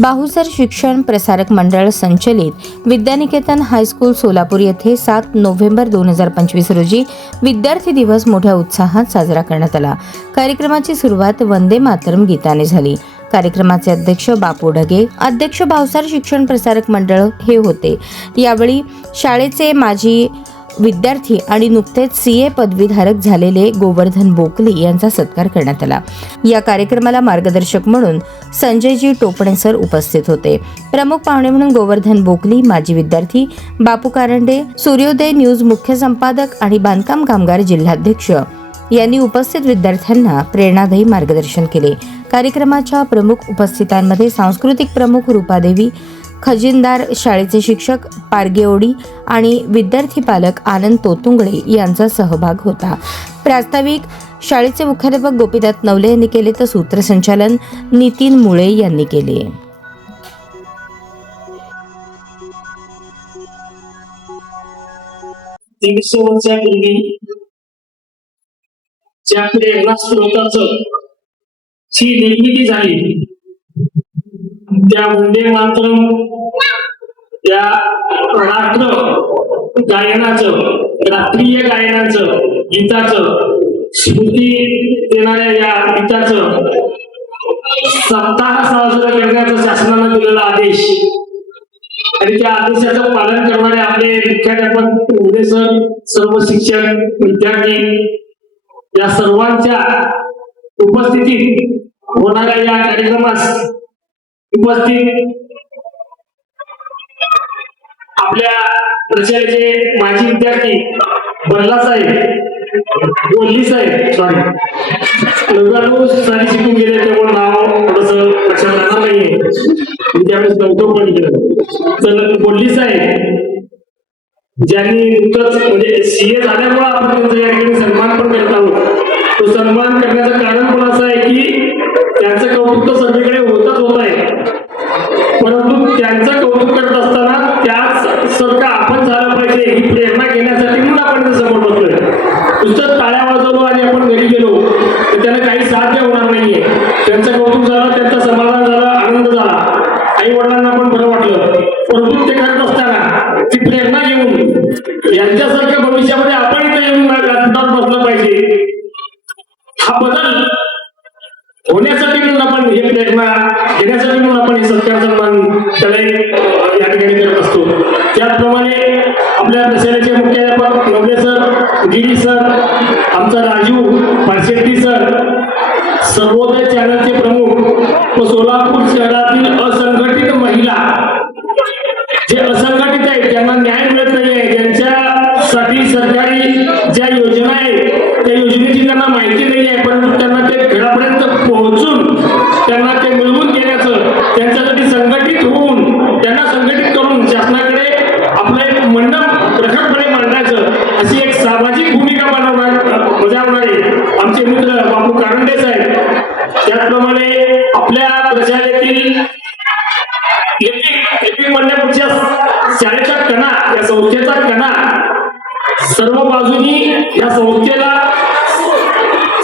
बाहुसर शिक्षण प्रसारक मंडळ संचलित विद्यानिकेतन हायस्कूल सोलापूर येथे 7 नोव्हेंबर 2025 रोजी विद्यार्थी दिवस मोठ्या उत्साहात साजरा करण्यात आला। कार्यक्रमाची सुरुवात वंदे मातरम गीताने झाली। कार्यक्रमाचे अध्यक्ष बापू ढगे, अध्यक्ष बाहुसर शिक्षण प्रसारक मंडळ हे होते। यावेळी शाळेचे माजी विद्यार्थी आणि नुकतेच CA पदवीधारक झालेले गोवर्धन बोकली यांचा सत्कार करण्यात आला। या कार्यक्रमाला मार्गदर्शक म्हणून संजयजी टोपणे सर उपस्थित होते। प्रमुख पाहुणे म्हणून गोवर्धन बोकली, माजी विद्यार्थी, बापू कारंडे, सूर्योदय न्यूज मुख्य संपादक आणि बांधकाम कामगार जिल्हाध्यक्ष यांनी उपस्थित विद्यार्थ्यांना प्रेरणादायी मार्गदर्शन केले। कार्यक्रमाच्या प्रमुख उपस्थितांमध्ये सांस्कृतिक प्रमुख रूपादेवी, खजिनदार, शाळेचे शिक्षक पारगेओडी आणि विद्यार्थी पालक आनंद तोतुंगडे यांचा सहभाग होता। प्रास्ताविक शाळेचे मुख्याध्यापक गोपीनाथ नवले यांनी केले तर सूत्रसंचालन नितीन मुळे यांनी केले। वर्षापूर्वी ज्या प्रेरणा स्रोताचं ची निर्मिती झाली त्या वंदे मातरम या राष्ट्र गायनाचं, राष्ट्रीय गायनाचं, गीताचं, स्मृती देणाऱ्या या गीताचं सप्ताह साजरा करण्याचा शासनानं दिलेला आदेश आणि त्या आदेशाचं पालन करणारे आपले मुख्याध्यापक उदे सर, सर्व शिक्षक, विद्यार्थी या सर्वांच्या उपस्थितीत होणाऱ्या या कार्यक्रमास उपस्थित आपल्या प्रशालेचे माजी विद्यार्थी बल्ला साहेब, बोल्ली साहेब, सॉरी 99 साली शिकून गेले त्यामुळे नाव थोडस लक्षात राहणार नाहीये, त्यावेळेस नव्हतं पण केलं। तर बोल्ली साहेब ज्यांनी नुकतंच म्हणजे CA झाल्यामुळे आपण त्यांचा या ठिकाणी सन्मान पण करत आहोत। तो सन्मान करण्याचं कारण पण असं आहे की त्यांचं कौतुक तर सगळीकडे होतच होत आहे, परंतु त्यांचं कौतुक करत असताना त्याच सारखं आपण झालं पाहिजे ही प्रेरणा घेण्यासाठी म्हणून आपण समोर बसलोय। नुसतं टाळ्या वाजवलो आणि आपण घरी गेलो तर त्याला काही साध्य होणार नाहीये। त्यांचं कौतुक झालं, त्यांचं समाधान झालं, आनंद झाला, आई वडिलांना पण बरं वाटलं, परंतु ते करत असताना ती प्रेरणा घेऊन यांच्यासारख्या भविष्यामध्ये आपण इथे येऊन बसलं पाहिजे। हा बदल होण्यासाठी म्हणून आपण हे प्रेरणा घेण्यासाठी म्हणून आपण हे सत्कार सन्मान त्याला या ठिकाणी करत असतो। त्याचप्रमाणे आपल्या प्रशालेचे मुख्याध्यापक नवले सर, गिरी सर, आमचा राजू पारशेट्टी सर, सर्वोदय चॅनलचे प्रमुख व सोलापूर शहरातील असंघटित महिला जे असंघटित आहेत, ज्यांना न्याय मिळत नाहीये, ज्यांच्यासाठी सरकारी ज्या योजना आहेत त्या योजनेची त्यांना माहिती नाही आहे, परंतु त्यांना ते घरापर्यंत पोहोचून त्यांना ते मिळवून घेण्याचं, त्यांच्यासाठी संघटित होऊन त्यांना संघटित करून शासनाकडे आपलं एक म्हणणं प्रखरपणे मांडायचं अशी एक सामाजिक भूमिका बजावणारे आमचे मित्र बापू कारंडे साहेब, त्याचप्रमाणे आपल्या प्रशालेतील लिपिक म्हणण्यापेक्षा शाळेचा कणा, या संस्थेचा कणा सर्व बाजूनी या संस्थेला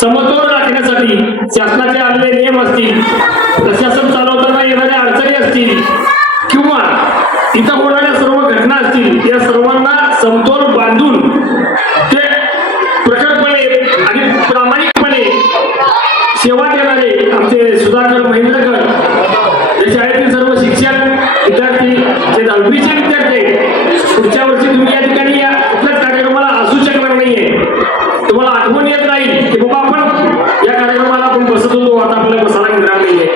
समतोल राखण्यासाठी शासनाचे आलेले नियम असतील, प्रशासन चालवताना येणाऱ्या अडचणी असतील किंवा इथं होणाऱ्या सर्व घटना असतील, या सर्वांना समतोल बांधून ते प्रखरपणे आणि प्रामाणिकपणे सेवा देणारे आमचे सुधाकर महेंद्रकर, या शाळेतील सर्व शिक्षक, विद्यार्थी, जे 10वीचे विद्यार्थी, पुढच्या वर्षी तुम्ही या ठिकाणी या कुठल्याच कार्यक्रमाला असू शकणार नाहीये। तुम्हाला आठवण येत राहील की बाबा आपण या कार्यक्रमाला आपण बसत होतो, आता आपल्याला बसायला मिळणार नाहीये,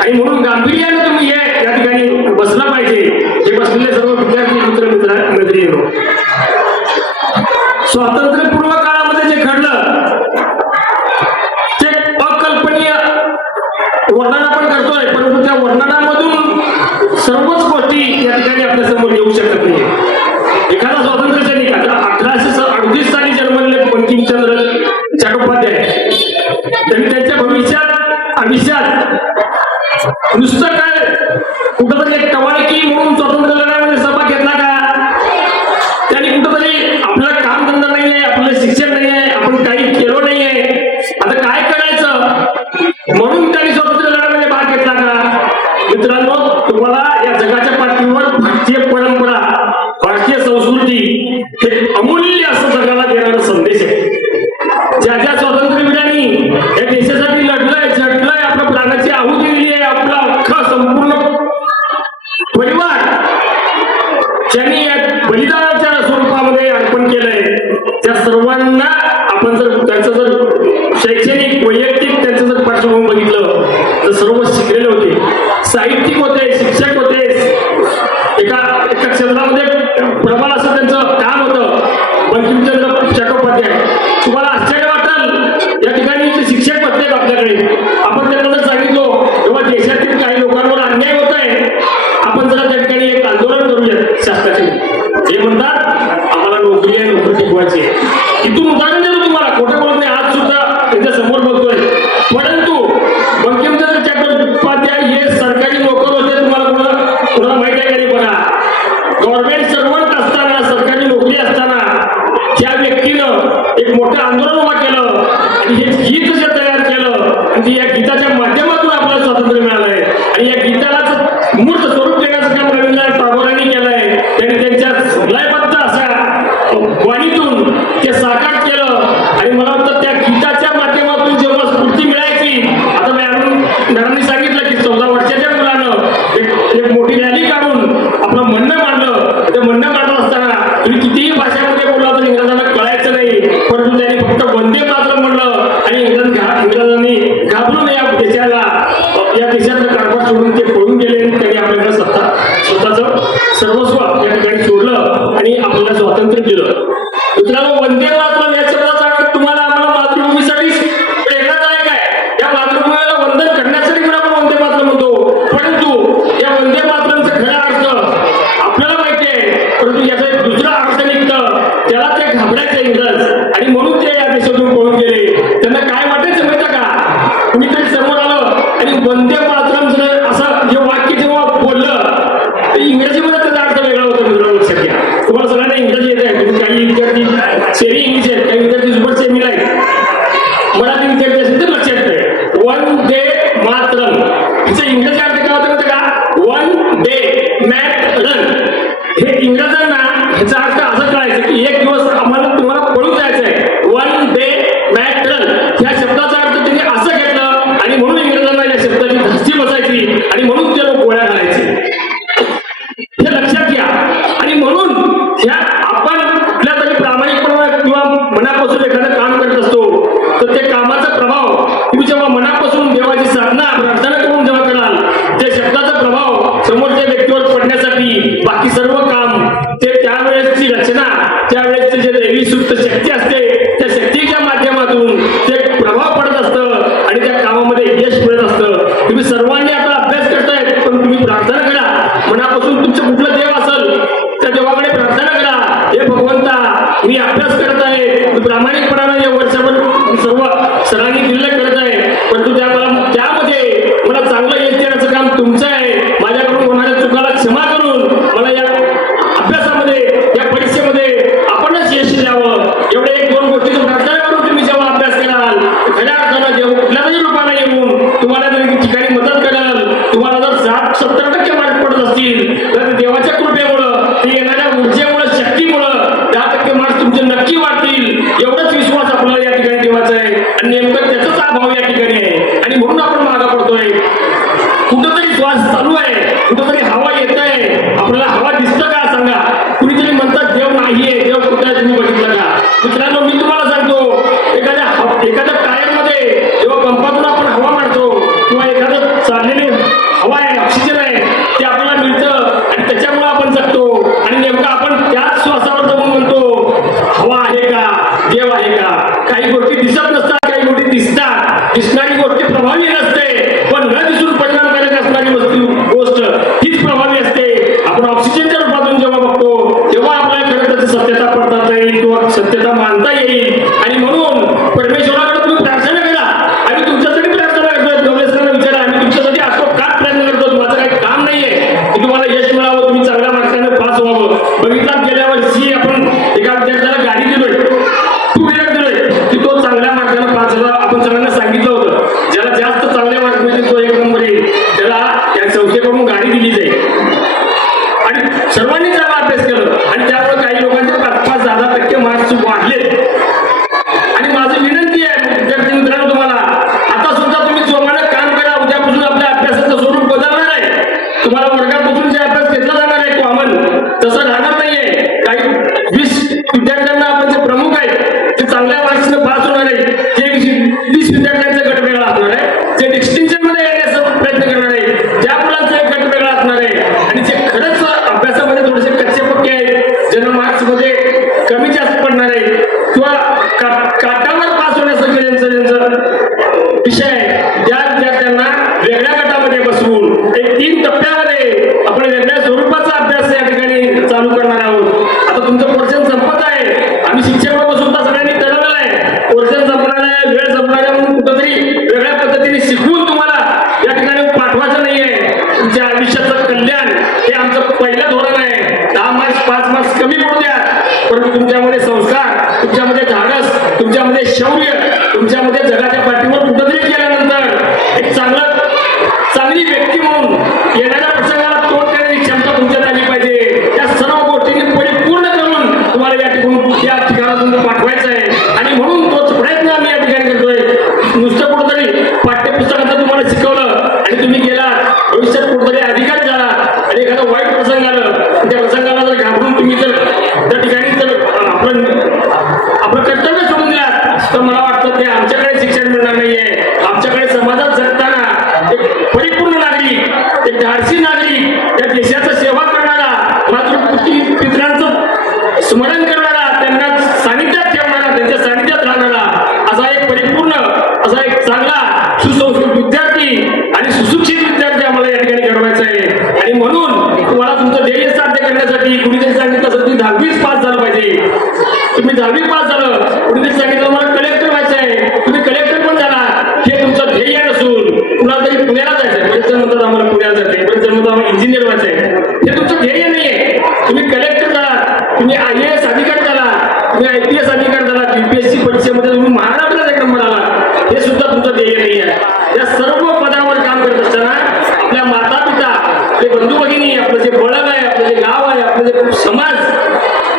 आणि म्हणून गांभीर्याने तुम्ही या ठिकाणी बसलं पाहिजे। हे बसलेले सर्व विद्यार्थी मैत्रिणी, स्वातंत्र्यपूर्व काळामध्ये जे घडलं ते अकल्पनीय वर्णन आपण करतोय, परंतु त्या वर्णनामधून सर्वच गोष्टी या ठिकाणी आपल्या समोर येऊ शकत नाही। एखादा स्वातंत्र्य सैनिक 1838 साली जन्मलेले बंकिमचंद्र चट्टोपाध्याय, त्यांनी त्यांच्या आयुष्यात नुसतं काय कुठंतरी एक टवाळकी म्हणून स्वातंत्र्य लढ्यामध्ये सहभाग घेतला का? त्यांनी कुठंतरी आपल्याला काम धंदा नाहीये, आपलं शिक्षण नाहीये, आपण काही केलो नाहीये, आता काय करायचं म्हणून त्यांनी स्वातंत्र्य लढ्यामध्ये भाग घेतला का? मित्रांनो, तुम्हाला या जगाच्या पाठीवर भारतीय परंपरा, भारतीय संस्कृती हे अमूल्य असं जगाला देणारा संदेश आहे. ज्या ज्या स्वातंत्र्यवीरांनी या देशासाठी लढलंय, झटलंय, आपल्या प्राणाची आहुती दिली आहे, आपला अख्खा संपूर्ण परिवार ज्यांनी या बलिदानाच्या स्वरूपामध्ये अर्पण केलंय, त्या सर्वांना आपण जर त्यांचं जर शैक्षणिक वैयक्तिक त्यांचं जर पार्श्वभूमी बघितलं तर सर्व शिकलेले होते, साहित्यिक होते, शिक्षक होते. एका क्षेत्रामध्ये प्रबळ असं त्यांचं काम होतं. बंकिमचंद्र चट्टोपाध्याय, तुम्हाला आश्चर्य वाटेल या ठिकाणी ते शिक्षक होते आपल्याकडे. आपण त्यांना जर सांगितलो तेव्हा देशातील काही लोकांवर अन्याय होत आहे, आपण जरा त्या ठिकाणी एक आंदोलन करूया शासनाचे. हे म्हणतात आम्हाला नोकरी आहे, नोकरी टिकवायची आहे. इथून उदाहरण देतो तुम्हाला, खोटं बोलत नाही. आज सुद्धा त्यांच्या समोर बघतोय. परंतु बंकिमचंद्र चट्टोपाध्याय हे सरकारी नोकर होते. तुम्हाला माहित आहे का नाही? बघा, गव्हर्नमेंट सर्वंट असताना, सरकारी नोकरी असताना ज्या व्यक्तीनं एक मोठं आंदोलन उभा केलं आणि हे गीत जे तयार केलं आणि या गीताच्या माध्यमातून आपल्याला स्वातंत्र्य मिळालंय आणि या गीतालाच मूर्त स्वरूप देण्याचं काम रवींद्रनाथ टागोरांनी केलंय. त्यांनी त्यांच्या लयबद्ध अशा वाणीतून ते साकार केलं आणि मला वाटतं त्या गीताच्या माध्यमातून जेव्हा स्फूर्ती मिळायची, आता मॅडमनी सांगितलं की 14 वर्षाच्या मुलानं एक मोठी रॅली काढून आपलं म्हणणं मांडलं. ते म्हणणं मांडत असताना तुम्ही कितीही भाषामध्ये बोलला तर इंग्रजांना कळायचं नाही, परंतु त्यांनी फक्त वंदे मातरम म्हणलं आणि इंग्रजांनी घाबरून या देशातलं कारभार सोडून ते पळून गेले आणि त्यांनी आपल्याला स्वतःचं सर्वस्व या ठिकाणी सोडलं आणि आपल्याला स्वातंत्र्य दिलं. मित्रांनो, वंदे मातरम या शब्दाचा अर्थ तुम्हाला आम्हाला मातृभूमीसाठी प्रेरणादायक आहे. या मातृभूमीला वंदन करण्यासाठी पण आपण वंदे मातरम म्हणतो, परंतु या वंदे मातरमचा खरा अर्थ आपल्याला माहिती आहे, परंतु याचा एक दुसरा अर्थ निघतं. त्याला ते घाबरायचे इंग्रज आणि म्हणून ते या देशातून पळून गेले. त्यांना काय वाटायचं माहिती का? कुणीतरी समोर आलं आणि वंदे मातरम असं जे वाक्य जेव्हा बोललं ते इंग्रजीमध्ये त्याचा अर्थ वेगळा होता. मित्रांनो, लक्षात घ्या. तुम्हाला सगळ्यांना इंग्रजी येत आहे. तुम्ही काही विद्यार्थी सेमी इंग्लिश आहेत, काही विद्यार्थी सुपर सेमीला आहेत. मराठी विद्यार्थी असेल तर लक्षात येते वंदे मातरम हिचं इंग्रजी अर्थ काय होतं माहिती का? वन डे मॅट रन. हे इंग्रजांना ह्याचा अर्थ असं कळायचं की एक दिवस आम्हाला तुम्हाला पळून जायचं आहे. वन डे मॅट रन ह्या शब्दाचा अर्थ त्यांनी असं घेतलं आणि म्हणून इंग्रजांना या शब्दाची धास्ती बसायची आणि म्हणून ते लोक गोळ्या घालायचे. हे लक्षात घ्या. आणि म्हणून ह्या आपण कुठल्या तरी प्रामाणिकपणा किंवा मनापासून एखादं काम करत असतो तर ते कामाचा प्रभाव तुम्ही जेव्हा मनापासून देवाची साधना प्रार्थना करून जेव्हा कराल, त्या शब्दाचा प्रभाव समोरच्या व्यक्तीवर पडण्यासाठी बाकी सर्व काम ते त्यावेळेसची रचना, त्यावेळेसचे जे दैवी सुप्त शक्ती असते त्या शक्तीच्या माध्यमातून ते प्रभाव पडत असतं आणि त्या कामामध्ये यश मिळत असतं. तुम्ही सर्वांनी आता अभ्यास करताय, पण तुम्ही प्रार्थना करा. मनापासून तुमचं कुठलं देव असेल त्या देवाकडे प्रार्थना करा, हे भगवंता मी अभ्यास करत आहे, मी प्रामाणिकपणाने या वर्षभर सर्व सरांनी दिल्लक करत आहे, परंतु त्यामध्ये मला चांगलं यश देण्याचं काम तुमचं आहे. माझ्याकडून होणाऱ्या चुकाला क्षमा करून मला या अभ्यासामध्ये, या परीक्षेमध्ये आपणच यश द्यावं. एवढे 1-2 गोष्टीची प्रार्थना करून तुम्ही जेव्हा अभ्यास कराल, खऱ्या अर्थानं देव कुठल्या तरी रूपाने येऊन तुम्हाला जर ठिकाणी मदत कराल. तुम्हाला जर 60-70% मार्क पडत असतील तर देवाच्या कृपेमुळं, ते येणाऱ्या ऊर्जेमुळं, शक्तीमुळं 10% मार्क्स तुमचे नक्की वाढतील. एवढंच विश्वास आपल्याला या ठिकाणी देवाचा आहे आणि नेमकं त्याचाच अभाव या ठिकाणी आहे आणि म्हणून आपण मागं पडतोय. कुठंतरी श्वास चालू आहे, कुठंतरी हवा येत आहे. आपल्याला हवा दिसतं का सांगा? कुणीतरी म्हणतात देव नाहीये, देव कुठे आहे तुम्ही बघितलं का? मित्रांनो, मी तुम्हाला सांगतो, एखाद्या टायरमध्ये जेव्हा पंपातून आपण हवा मारतो किंवा एखादं चाललेली हवा आहे, ऑक्सिजन आहे, ते आपल्याला मिळतं आणि त्याच्यामुळे आपण जगतो. आणि नेमकं आपण त्याच श्वासावर जाऊन म्हणतो हवा आहे का, देव आहे का? काही गोष्टी दिसत नसतात, काही गोष्टी दिसतात. दिसणारी गोष्ट प्रभावी नसते, पण न दिसून परिणामकारक असणारी गोष्ट हीच प्रभावी असते. आपण ऑक्सिजनच्या रूपातून जेव्हा बघतो तेव्हा आपल्याला खरं त्याची सत्यता पडता येईल किंवा सत्यता मानता येईल. आणि म्हणून परमेश्वराकडे तुम्ही प्रार्थना करा. आम्ही तुमच्यासाठी प्रार्थना करतो. गवलेसरांना विचारा, आम्ही तुमच्यासाठी असतो का प्रयत्न करतो? माझं काही काम नाहीये की तुम्हाला यश मिळावं, तुम्ही चांगल्या मार्काने पास व्हावं. बघितला गेल्या वर्षी आपण एका विद्यार्थ्याला गाडी दिलोय, 2 व्हीलर दिलोय की तो चांगल्या मार्काने पास झाला. आपण सगळ्यांना सांगितलं होतं विषय त्या विद्यार्थ्यांना वेगळ्या गटामध्ये बसवून एक 3 टप्प्यामध्ये आपण वेगळ्या स्वरूपाचा अभ्यास या ठिकाणी चालू करणार आहोत. आता तुमचं पोर्शन संपत आहे. आम्ही शिक्षक लोक सुद्धा सगळ्यांनी ठरवलेलं आहे पोर्शन संपणार आहे, वेळ संपणार आहे म्हणून कुठंतरी वेगळ्या पद्धतीने शिकवून तुम्हाला या ठिकाणी पाठवायचं नाहीये. तुमच्या आयुष्याचं कल्याण हे आमचं पहिलं धोरण आहे. 10 मार्क्स 5 मार्क्स कमी पडू द्या, परंतु तुमच्यामध्ये संस्कार, तुमच्यामध्ये धाडस, तुमच्यामध्ये शौर्य, तुमच्यामध्ये जगाच्या पाठीवर कुठंतरी केल्यानंतर एक चांगली व्यक्ती म्हणून येणाऱ्या प्रसंगाला तोंड करण्याची क्षमता तुमच्यात आली पाहिजे. त्या सर्व गोष्टींनी परिपूर्ण करून तुम्हाला या ठिकाणातून पाठवायचं आहे आणि म्हणून तोच प्रयत्न आम्ही या ठिकाणी करतोय. नुसतं कुठंतरी पाठ्यपुस्तकाचं तुम्हाला शिकवलं आणि तुम्ही गेला भविष्यात कुठंतरी अधिकारी झाला आणि एखादा वाईट प्रसंग आलं त्या प्रसंगाला जर घाबरून तुम्ही जर त्या ठिकाणी जर आपलं कर्तव्य सोडून दिलात तर मला वाटतं ते आमच्याकडे शिक्षण मिळणार नाहीये. आमच्याकडे समाजात जगताना एक परिपूर्ण नागरिक, एक धाडसी नागरिक, त्या देशाचं सेवा करणारा, पितरांचं स्मरण करणारा, त्यांना सानिध्यात ठेवणारा, त्यांच्या सानिध्यात राहणारा असा एक परिपूर्ण, असा एक चांगला सुसंस्कृत विद्यार्थी आणि सुशिक्षित विद्यार्थी आम्हाला या ठिकाणी घडवायचा आहे. आणि म्हणून तुम्हाला तुमचं ध्येय साध्य करण्यासाठी कुणीतरी सांगितलं असं तुम्ही 10वीच पास झालं पाहिजे. तुम्ही 10वी पास झालं, कुणीतरी सांगितलं मला कलेक्टर व्हायचं आहे, तुम्ही कलेक्टर पण झाला, हे तुमचं ध्येय नसून कुणाला तरी पुण्याला जायचंय, बरेच जण म्हणतात आम्हाला पुण्याला जायचंय, बरेच जण म्हणतात आम्हाला इंजिनियर व्हायचंय, हे तुमचं ध्येय नाहीये. तुम्ही कलेक्टर झाला, तुम्ही IAS अधिकारी झाला, तुम्ही IPS अधिकारी झाला, UPSC परीक्षेमध्ये तुम्ही महाराष्ट्रात 1 नंबर आला, हे सुद्धा तुमचं ध्येय नाही आहे. या सर्व पदावर काम करत असताना आपल्या माता पिता, आपले बंधू भगिनी, आपलं जे बळग आहे, आपलं जे गाव आहे, आपलं जे समाज,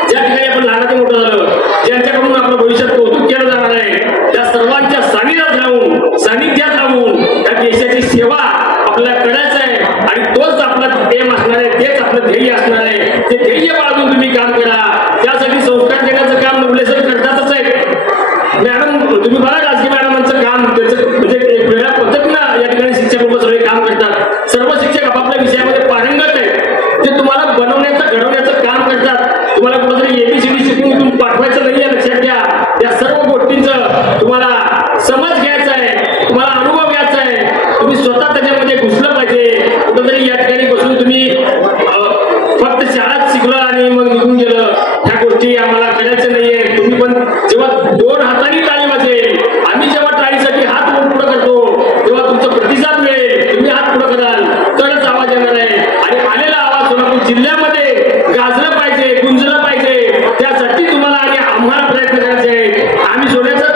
ज्या ठिकाणी आपण लहानाचे मोठं झालं, ज्यांच्याकडून आपलं भविष्यात कौतुक केलं जाणार आहे, त्या सर्वांच्या सानिध्यात राहून त्या देशाची सेवा आपल्याला करायचं आहे आणि तोच आपला एम असणार आहे, तेच आपलं ध्येय असणार आहे. ते ध्येय बाळगून तुम्ही काम करा. त्यासाठी संस्कार देण्याचं काम नवले सर करतातच आहे. मॅडम तुम्ही बघा राजकीय मॅडमांचं काम त्याचं म्हणजे वेगळ्या पद्धतीनं या ठिकाणी शिक्षक लोक सगळे काम करतात. सर्व शिक्षक आपापल्या विषयामध्ये पारंगत आहेत. ते तुम्हाला बनवण्याचं घडवण्याचं काम करतात. तुम्हाला कुठेतरी ABCD शिकून तुम्ही पाठवायचं नाहीये, लक्षात घ्या. या सर्व गोष्टींचं तुम्हाला समज घ्यायचा आहे, तुम्हाला अनुभव घ्यायचा आहे. तुम्ही स्वतः त्याच्यामध्ये घुसलं पाहिजे. कुठेतरी या ठिकाणी बसून तुम्ही फक्त शाळात शिकलं आणि मग निघून गेलं, ह्या गोष्टी आम्हाला करायचं नाहीये. तुम्ही पण जेव्हा 2 हातांनी ताली वाजेल, आम्ही जेव्हा टाळीसाठी हात पुढे करतो तेव्हा तुमचा प्रतिसाद मिळेल, तुम्ही हात पुढे कराल तरच आवाज येणार आहे. आणि आलेला आवाज सोलापूर जिल्ह्यामध्ये गाजला पाहिजे, गुंजला पाहिजे. त्यासाठी तुम्हाला आणि आम्हाला प्रयत्न करायचे आहे. आम्ही सोन्याचं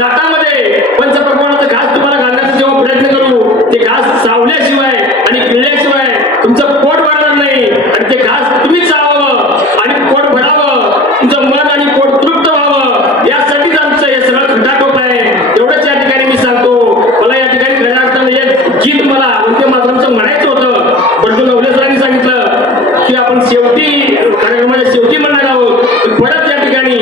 ताटामध्ये पंचप्रमाणाचं घास तुम्हाला घालण्याचा जेव्हा प्रयत्न करू, ते घास चावल्याशिवाय आणि पिळल्याशिवाय तुमचं पोट भरणार नाही. आणि ते घास तुम्ही चावावं आणि पोट भरावं, तुमचं मन आणि पोट तृप्त व्हावं, यासाठीच आमचं हे सगळं खटाटोप आहे. एवढंच या ठिकाणी मी सांगतो. मला या ठिकाणी खऱ्या अर्थानं एक गीत मला वंदे मातरमचं म्हणायचं होतं, परंतु नवले सरांनी सांगितलं की आपण शेवटी कार्यक्रमाच्या शेवटी म्हणणार आहोत. परत या ठिकाणी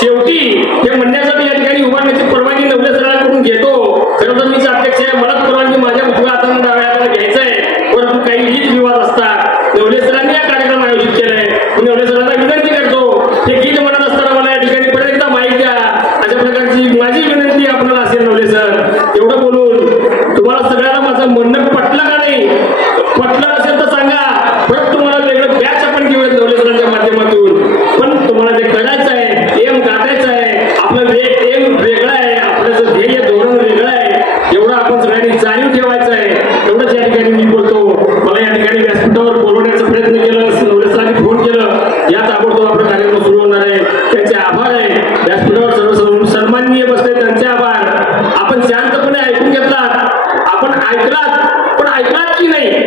शेवटी हे म्हणण्यासाठी या ठिकाणी उभारण्याची परवानगी नवले सरांकडून घेतो. खरं तर मीच अध्यक्ष आहे, मला परवानगी माझ्या उजव्या हाताने डाव्या हाताने घ्यायचं आहे, परंतु काही गीत विवाद असतात. नवले सरांनी हा कार्यक्रम आयोजित केलाय. नवले सरांना विनंती करतो, हे गीत म्हणत असताना मला या ठिकाणी परत एकदा माहिती द्या, अशा प्रकारची माझी विनंती आपल्याला असेल. नवले सर, एवढं बोलून तुम्हाला सगळ्यांना माझं म्हणणं पटलं का नाही? पटलं असेल तर सांगा, परत तुम्हाला वेगळं बॅच आपण घेऊयात नवले सरांच्या माध्यमातून. पण तुम्हाला जे करायचं आहे, एम गाठायचं आहे, आपलं एम वेगळं आहे, आपलं ध्येय धोरण वेगळं आहे, एवढं आपण सगळ्यांनी जाणीव ठेवायचं आहे. एवढंच या ठिकाणी मी बोलतो. मला या ठिकाणी व्यासपीठावर बोलवण्याचा प्रयत्न केलं, नवले सरांनी फोन केलं, या ताबडतोब आपला कार्यक्रम सुरू होणार आहे. त्यांचे आभार आहे. व्यासपीठावर सर्व सन्माननीय बसले, त्यांचे आभार. आपण शांतपणे ऐकून घेतलात, आपण ऐकलात, पण ऐकलात की नाही